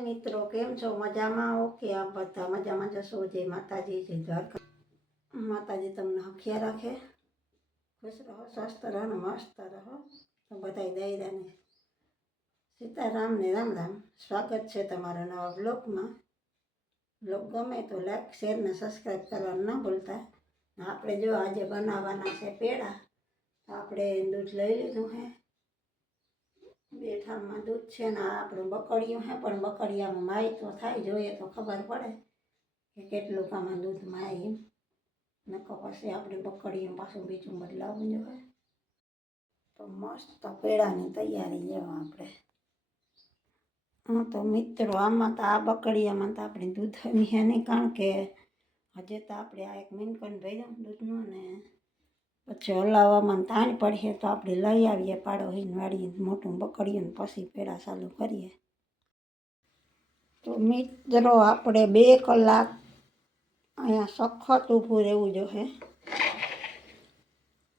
મિત્રો, કેમ છો? મજામાં ઓકે આપ બધા? મજામાં જશો? જય માતાજી, જય દ્વારકા. માતાજી તમને હખિયા રાખે? ખુશ રહો, સ્વસ્થ રહો ને મસ્ત રહો. તો બધા દયદાને સીતારામને રામ રામ. સ્વાગત છે તમારા નવા બ્લોગમાં બ્લોગ ગમે તો લાઈક, શેર ને સબસ્ક્રાઈબ કરવાનું ના ભૂલતા. આપણે જો આજે બનાવવાના છે પેડા, તો આપણે દૂધ લઈ લીધું હે. બેઠામાં દૂધ છે ને આ આપણું બકડિયું હે, પણ બકડિયામાં માય તો થાય, જોઈએ તો ખબર પડે કે કેટલું કામાં દૂધ માય એમ. નકો પછી આપણે બકડિયું પાછું બીજું બદલાવવું જોઈએ તો મસ્ત પેડાની તૈયારી લેવા આપણે. હા તો મિત્રો, આમાં તો આ બકડિયામાં તો આપણે દૂધ મીહે નહીં, કારણ કે હજે તો આપણે આ એક મિનકન ભર્યું દૂધનું ને પછી હલાવવામાં તાણ પડીએ તો આપણે લઈ આવીએ પાડો હીને મોટું બકડીએ પછી પેડા ચાલુ કરીએ. તો મિત્રો, આપણે બે કલાક અહીંયા સખત ઊભું રહેવું જોઈએ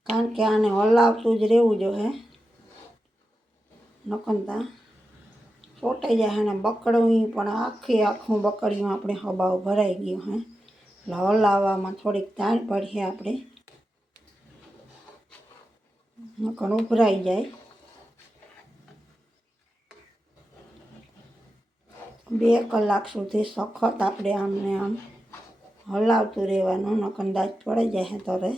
કારણ કે આને હલાવતું જ રહેવું જોઈએ નકનતા ચોટાઈ જાય અને બકડવી પણ આખી આખું બકડીયું આપણે હબાવ ભરાઈ ગયું હે. એટલે હલાવવામાં થોડીક તાણ પડીએ આપણે. નકર ઉભરાઈ જાય. બે કલાક સુધી સખત આપણે આમને આમ હલાવતું રહેવાનું, નકર દાજ પડી જાય તરે.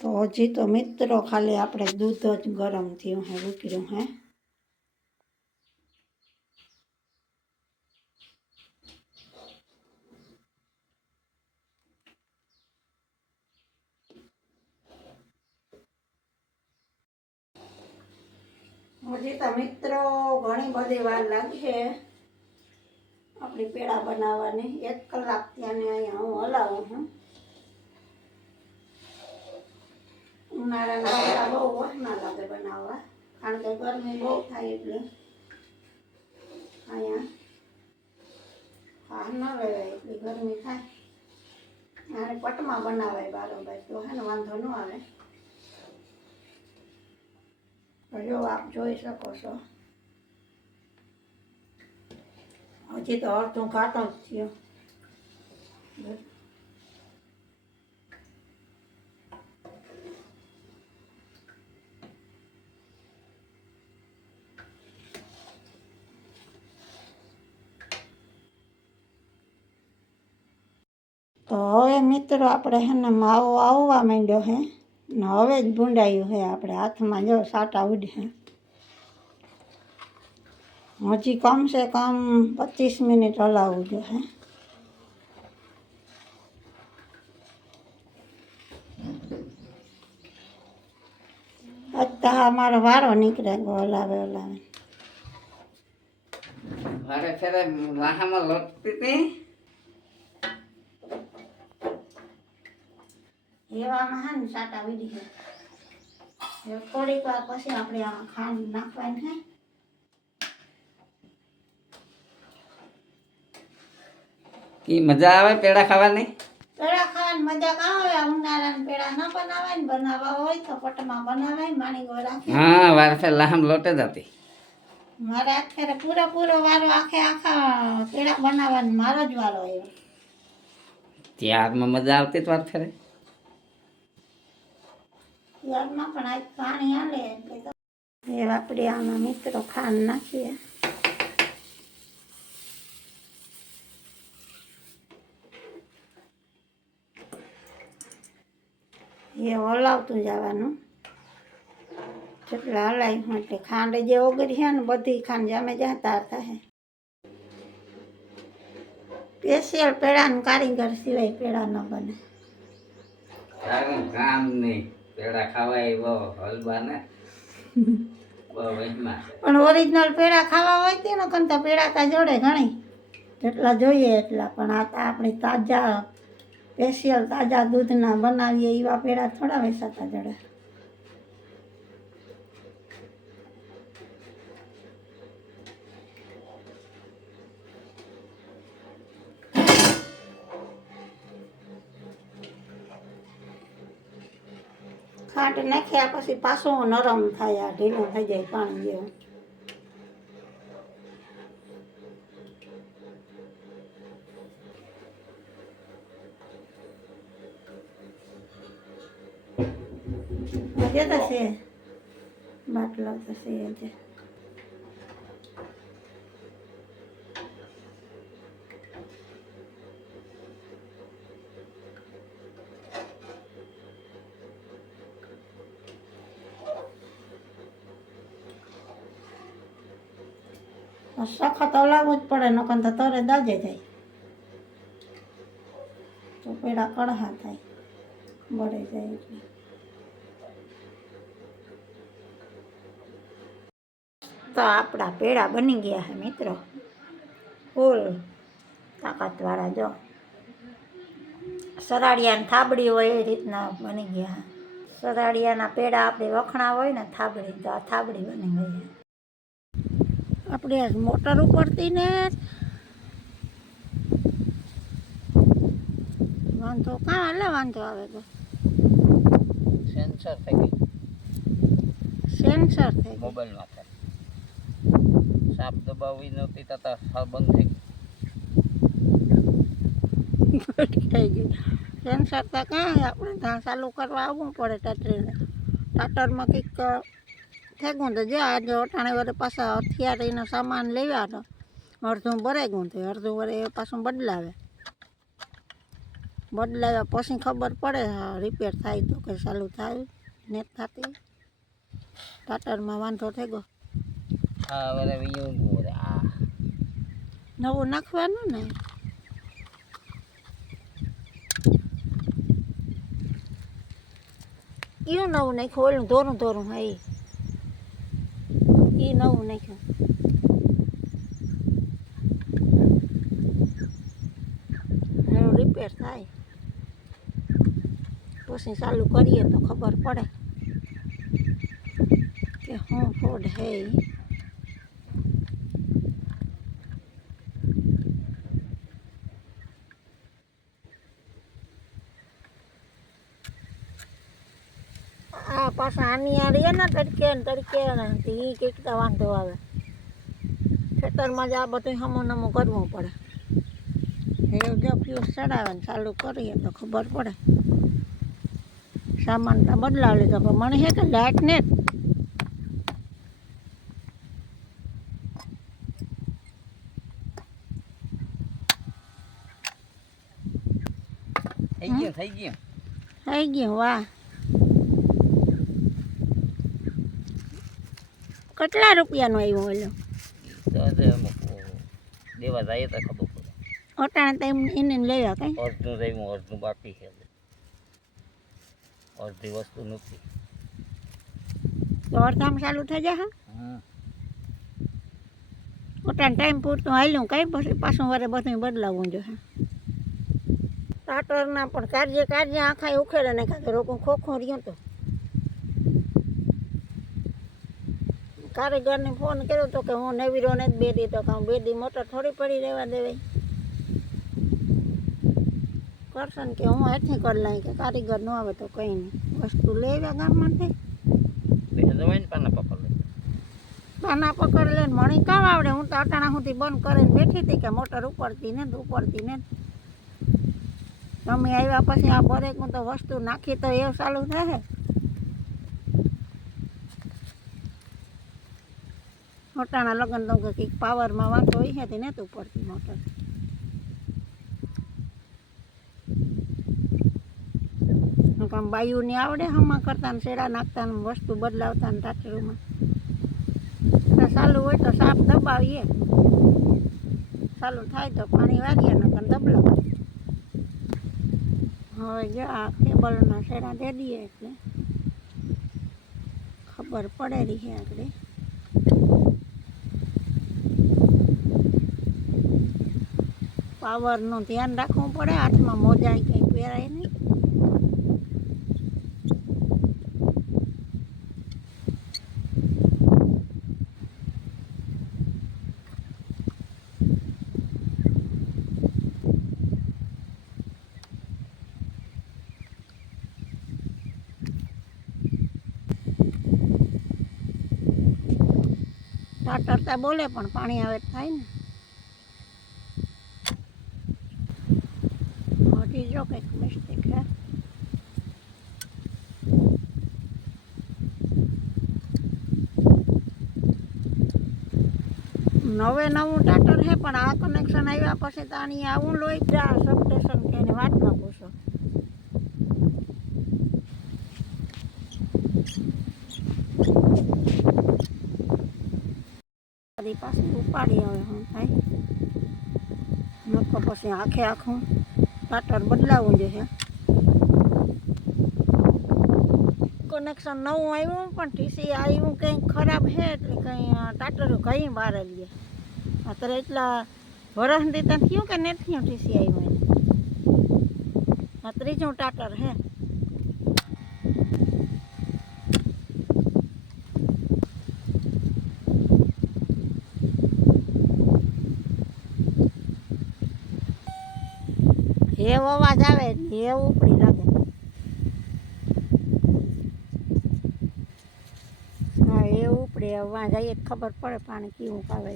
તો હજી તો મિત્રો, ખાલી આપણે દૂધ જ ગરમ થયું હે ઉકળ્યું હે. હજી તો મિત્રો ઘણી બધી વાર લાગશે આપણી પેડા બનાવવાની. એક કલાક ત્યાંને અહીંયા હું હલાવું છું. ઉનાળાના પેડા બહુ ના લાગે બનાવવા. કારણ કે ગરમી બહુ થાય એટલે. અહીંયા હા, ન રહેવાય એટલી ગરમી થાય. મારે પટમાં બનાવાય બારોબાર તો હે ને વાંધો ન આવે. જો આપ જોઈ શકો છો હજી તો અડધું ઘાટો જ થયો તો હવે મિત્રો આપણે હે ને માવો આવવા માંડ્યો હે ને હવે જ ભૂંડાયું હે આપણે હાથમાં જો સાટા ઉડે. હજી કમસે કમ પચીસ મિનિટ હલાવવું જોઈએ અત્યારે અમારો વારો નીકળે ગયો હલાવે હલાવે. વારે ફેરે વાહામાં લોટતી હતી. એવામાં હે ને સાટા વીડી ગયા. થોડીક વાર પછી આપણે આમાં ખાંડ નાખવાની છે કી મજા આવે પેડા ખાવાની? પેડા ખાવાની મજા કા આવે? ઉનાળાના પેડા ન બનાવાય ને બનાવવા હોય તો પટમાં બનાવાય માણી ગો રાખે હા વારે ફેર લાહમ લોટે જ હતી. મારે અત્યારે પૂરો પૂરો વારો આખે આખા પેડા બનાવવાનો મારો જ વારો આવ્યો. ત્યારમાં મજા આવતી જ વાર ફેરે. ત્યારમાં પણ આજ પાણી એટલે એ આપણે આમાં મિત્રો ખાંડ નાખીએ. એ હલાવતું જવાનું. જેટલા હલાવી એટલે ખાંડ જે ઓગળી છે ને બધી ખાંડ જામે જતા થાય. સ્પેશિયલ પેડાનું કારીગર સિવાય પેડા ન બને. કામ નહીં. પેડા ખાવાય એવો હલવા ને પણ ઓરિજિનલ પેડા ખાવા હોય તે ને કંતા પેડા તા જોડે ઘણી. જેટલા જોઈએ એટલા. પણ આ તો આપણે તાજા સ્પેશિયલ તાજા દૂધના બનાવીએ એવા પેડા થોડા વેસાતા જોડે. ખાંડ નાખ્યા પછી પાછું નરમ થાય ઢીલું થઈ જાય પાણી જેવું. હજે તો છે, બાટલો તો સખત હલાવવું જ પડે, નકર તો તરે દાજે જાય. તો પેડા કડહા થાય. બળે જાય એટલે. તો આપણા પેડા બની ગયા છે મિત્રો. ફૂલ તાકાતવાળા જો. સરાડિયાની થાબડી હોય એ રીતના બની ગયા સરાડિયાના પેડા આપણે વખણા હોય ને થાબડી, તો આ થાબડી બની ગઈ આપણે મોટર ઉપરથી ને વાંધો કાં? એટલે વાંધો આવે તો. સેન્સર થઈ ગઈ. સેન્સર થઈ ગયું મોબાઈલમાં થાય. સાપ દબાવી નહોતી થતા હાલ બંધ થઈ ગઈ થઈ ગયું. સેન્સર તો કાંઈ આપણે ત્યાં ચાલુ કરવા આવવું પડે ટાટરીને. ટાટરમાં કંઈક થેગું તો જ્યાં આજે અટાણે વરે પાછા હથિયારીનો સામાન લેવા તો અડધું ભરાઈ ગયું તો અડધું વરે એ પાછું બદલાવે. બદલાવ્યા પછી ખબર પડે રિપેર થાય તો કે ચાલુ થાય ને થતી. ટાટરમાં વાંધો થઈ ગયો નવું નાખવાનું ને? કયું નવું નાખ્યું ઓલું ધોરું ધોરું હા એ નવું નાખ્યું. એનું રિપેર થાય. પછી ચાલુ કરીએ તો ખબર પડે કે હું ફોડ હે ઈ. આ પાછા આની આ રહે ને તડકે ને તડકે ને એ કંઈક વાંધો આવે. ખેતરમાં જ આ બધું હમો નમો કરવું પડે. એ જો ફ્યુઝ ચડાવે ને ચાલુ કરીએ તો ખબર પડે. સામાન તો બદલાવી લીધો પણ મને હે કે લાઇટ ને જ. થઈ ગયું થઈ ગયું. થઈ ગયું વાહ. કેટલા રૂપિયાનું આવ્યું ઓલું? તો તે અમુક દેવા જાય તો ખબર પડે. અટાણે તો એમ એને લેવા કઈ? અડધું રહ્યું અડધું બાકી છે અડધી વસ્તુ નથી. તો અડધામાં ચાલુ થઈ જાય હમ. અટાણે ટાઈમ પૂરતું હાલ્યું કઈ? પછી પાછું વરે બધું બદલાવવું જોઈએ ટાટરના પણ કાર્ય કાર્ય આખા ઉખેડે ને કાંતો રોકું ખોખું રહ્યું તો. કારીગરને ફોન કર્યો તો કે હું નવીરોને જ બેદી તો કે હું બેદી મોટર થોડી પડી રહેવા દેવાય. કરશે ને કે હું હેઠી કરી લઈ કે કારીગર ન આવે તો કંઈ નહીં. વસ્તુ ગામમાંથી. બેઠા જવાય ને પાના પાના પકડ લે મણી કામ આવડે. હું તો અટાણા સુધી બંધ કરીને બેઠી હતી કે મોટર ઉપડતી ને ઉપડતી ને તમે આવ્યા પછી આ બરેક હું તો વસ્તુ નાખી તો એવું ચાલુ થાય મોટાના લગ્ન તો કંઈક પાવરમાં વાંધો હોય છે, તે તું પડતી મોટર. કામ બાયુની આવડે હમણાં કરતા ને શેડા નાખતા ને વસ્તુ બદલાવતા ને ટાટરીમાં ચાલુ હોય તો સાપ દબાવીએ. ચાલુ થાય તો પાણી વાગીએ ને પણ દબલો હવે જો આ કેબલના શેડા દે દઈએ એટલે ખબર પડે રહી છે આગળ. પાવરનું ધ્યાન રાખવું પડે, હાથમાં મોજા કંઈ પહેરાય નહીં. ટાટરતા બોલે પણ પાણી આવે થાય ને. નવે નવું ટાટર છે, પણ આ કનેક્શન આવ્યા પછી તો આની આવું લોહી જા સબસ્ટેશન કહીને વાત ન પૂછો. પાછી ઉપાડી આવે હું થાય. નકો પછી આખે આખું ટાટર બદલાવવું જોઈએ. કનેક્શન નવું આવ્યું, પણ ટીસી આવ્યું કંઈક ખરાબ છે, એટલે કંઈ ટાટર કંઈ બહાર લઈએ અત્યારે એટલા વરસથી ત્યાં થયું કે નથી થયું ટીસી આવ્યું એને આ ટાટર હે. એવો અવાજ આવે એવું ઉપડી લાગે. હા એ ઉપડે, અવાજ આવીએ ખબર પડે પાણી કેવું આવે.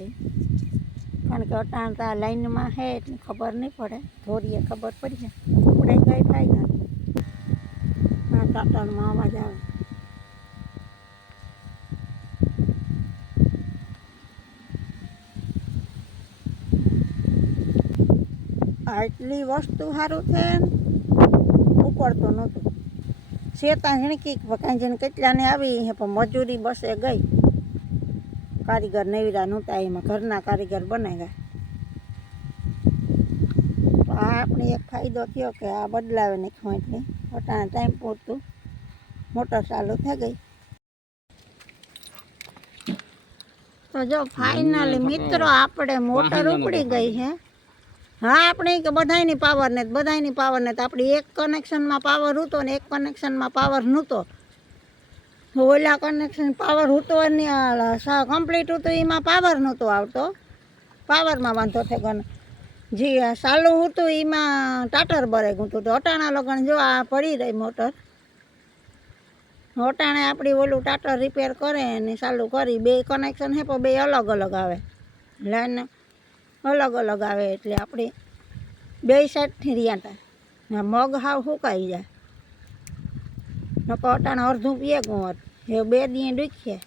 કારણ કે અટાણ તો આ લાઈનમાં છે એટલે ખબર નહીં પડે. ધોરીએ ખબર પડી જાય. ઉપડે કઈ થાય હા ટાટરમાં અવાજ આવે. આટલી વસ્તુ સારું છે ને ઉપડતું નહોતું. શેતા હિણકી કાંઈ જેને કેટલાને આવી હે, પણ મજૂરી બસે ગઈ. કારીગર નવીરા નહોતા એમાં ઘરના કારીગર બનાવ્યા. તો આ આપણે એક ફાયદો થયો કે આ બદલાવે નાખ્યો એટલે પોતાના ટાઈમ પૂરતું મોટર ચાલુ થઈ ગઈ. તો જો ફાઇનલી મિત્રો આપણે મોટર ઉપડી ગઈ છે હા. આપણે કે બધાયની પાવર ને બધાયની પાવર ને તો આપણી એક કનેક્શનમાં પાવર હતો ને એક કનેક્શનમાં પાવર નહોતો. ઓલા કનેક્શન પાવર હતો ને કમ્પ્લીટ હતું એમાં પાવર નહોતો આવતો. પાવરમાં વાંધો થઈ ગયો જે સાલું હતું, એમાં ટાટર બરે ગયું તો અટાણા લગન જો આ પડી રહી મોટર. અટાણે આપણી ઓલું ટાટર રિપેર કરે અને સાલું કરી. બે કનેક્શન હે, પણ બે અલગ અલગ આવે. લાઈન અલગ અલગ આવે એટલે આપણે બે સાઈડથી રહ્યા હતા. મગ હાવ સુકાઈ જાય. નકો અટાણે અડધું પીએ હોત. એ બે દી દુખીએ